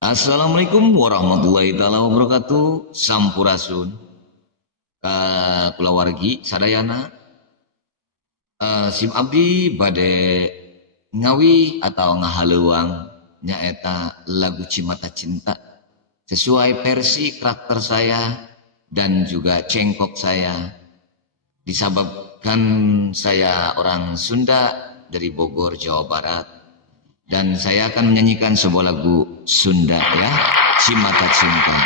Assalamualaikum warahmatullahi taala wabarakatuh. Sampurasun. Kulawargi sadayana. Sim abdi bade ngawi atau ngahaleuang nyaeta lagu Cimata Cinta sesuai versi karakter saya dan juga cengkok saya. Disebabkan saya orang Sunda dari Bogor, Jawa Barat. Dan saya akan menyanyikan sebuah lagu Sunda ya, Cimata Cinta.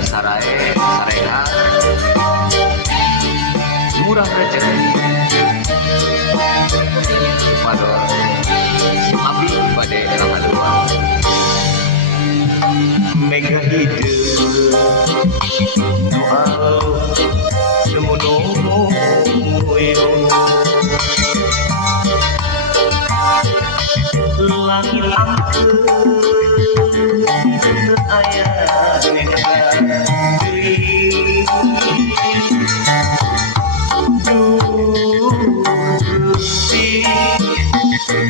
Sareha murah rezeki padahal si abdi bade ngahaluang mega hidup nu alus semunuh langit angkeun aya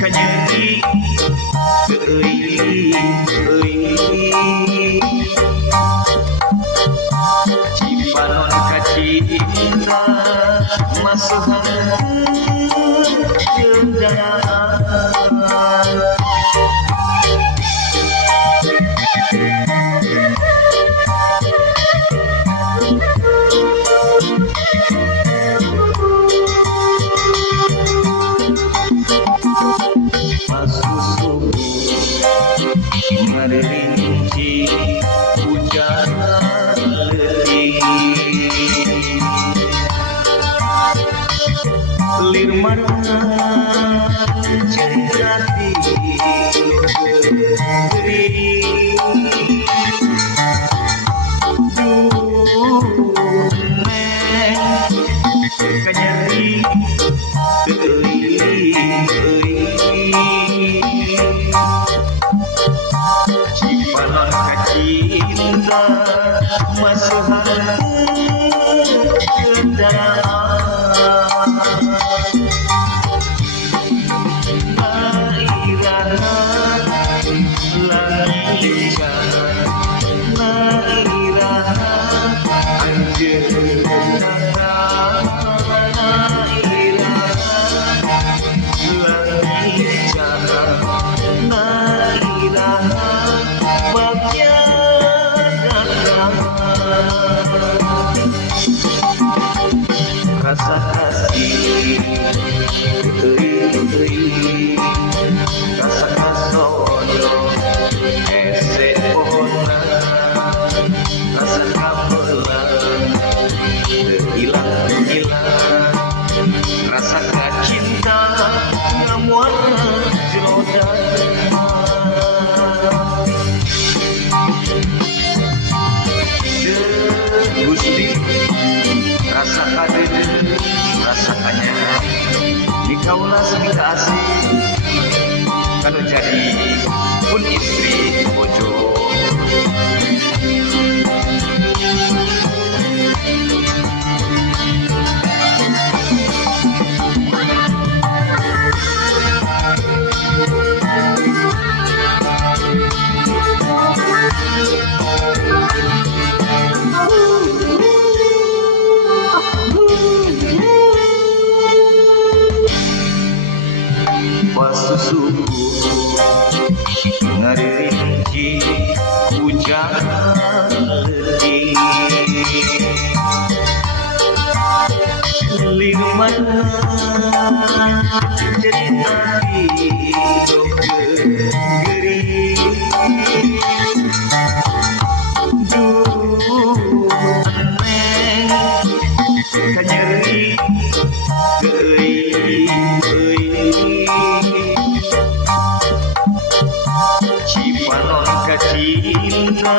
kanyeri cipanon kacinta masuhan kendaan ngerinci hujan letih lir marna jati kanyeri cipanon kacinta masuhan kendaan nairana langit nairana anjeun rasa kasih rasa kasono ese ona rasa kamelang hilang rasa kacinta ngamuan jelodan Gusti rasa kaden rasa kanyahan di kaulah sebita asih kalau jadi pun istri bojo suku ngerinci hujan letih lir mana cerita hidup geri duh aneh kanyeri cipanon kacina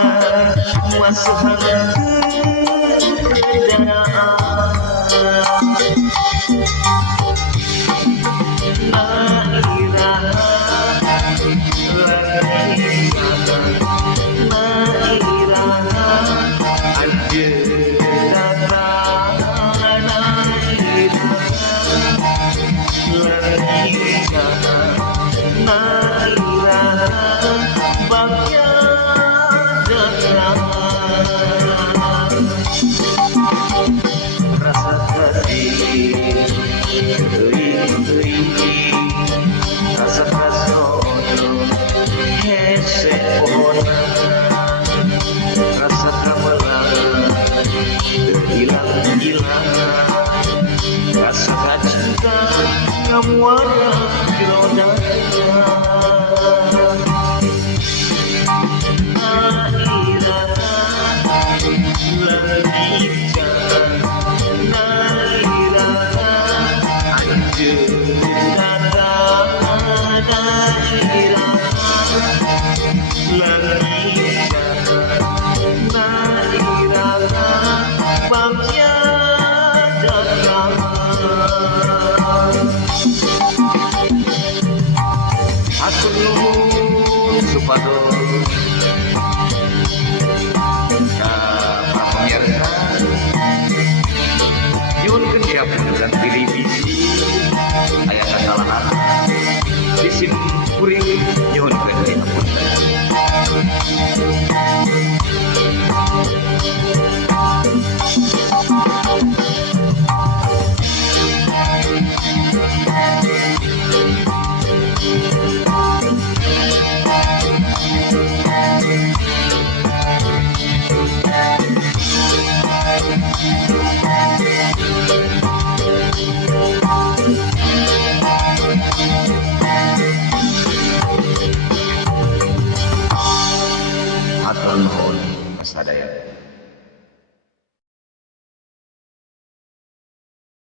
masuhan keredaan rasa kasih rasa kasono hese pohona rasa kamelang hilang rasa kacinta ngamuara kilodanya Supado